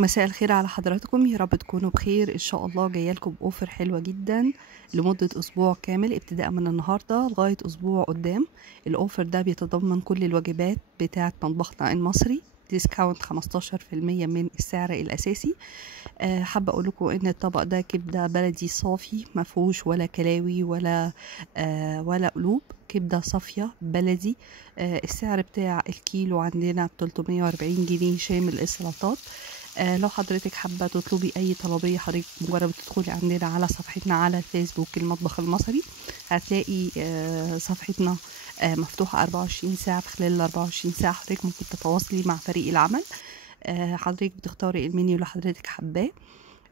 مساء الخير على حضراتكم، يا رب تكونوا بخير. ان شاء الله جايه لكم باوفر حلوه جدا لمده اسبوع كامل، ابتداء من النهارده لغايه اسبوع قدام. الاوفر ده بيتضمن كل الوجبات بتاعه مطبخنا المصري، ديسكاونت 15% من السعر الاساسي. حابه اقول لكم ان الطبق ده كبده بلدي صافي، ما فيهوش ولا كلاوي ولا قلوب، كبده صافيه بلدي. السعر بتاع الكيلو عندنا ب 340 جنيه شامل السلطات. لو حضرتك حابه تطلبي اي طلبيه، حضرتك مجرد تدخلي عندنا على صفحتنا على الفيسبوك المطبخ المصري، هتلاقي صفحتنا مفتوحه 24 ساعه. في خلال ال 24 ساعه حضرتك ممكن تتواصلي مع فريق العمل. حضرتك بتختاري المنيو اللي حضرتك حباه.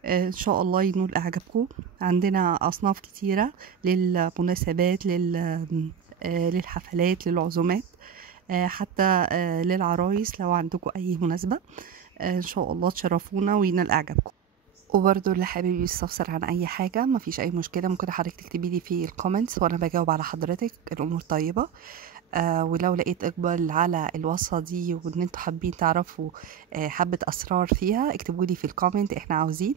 ان شاء الله ينول اعجابكم. عندنا اصناف كتيره للمناسبات، للحفلات، للعزومات، حتى للعرايس لو عندكم اي مناسبه. ان شاء الله تشرفونا وينال اعجابكم. وبرضو اللي حابب يستفسر عن اي حاجه مفيش اي مشكله، ممكن حضرتك تكتبي لي في الكومنتس وانا بجاوب على حضرتك. الامور طيبه. ولو لقيت اقبال على الوصفه دي وان انتوا حابين تعرفوا حبه اسرار فيها، اكتبوا لي في الكومنت، احنا عاوزين.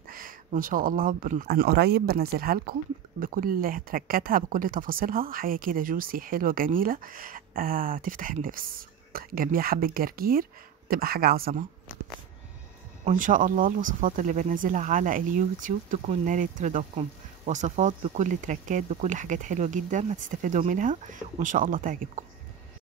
وان شاء الله عن قريب بنزلها لكم بكل تركاتها بكل تفاصيلها، حاجه كده جوسي حلوه جميله تفتح النفس. جنبيها حبه جرجير، تبقى حاجه عظمه. وان شاء الله الوصفات اللي بنزلها على اليوتيوب تكون نالت رضاكم. وصفات بكل تركات، بكل حاجات حلوه جدا هتستفادوا منها، وان شاء الله تعجبكم.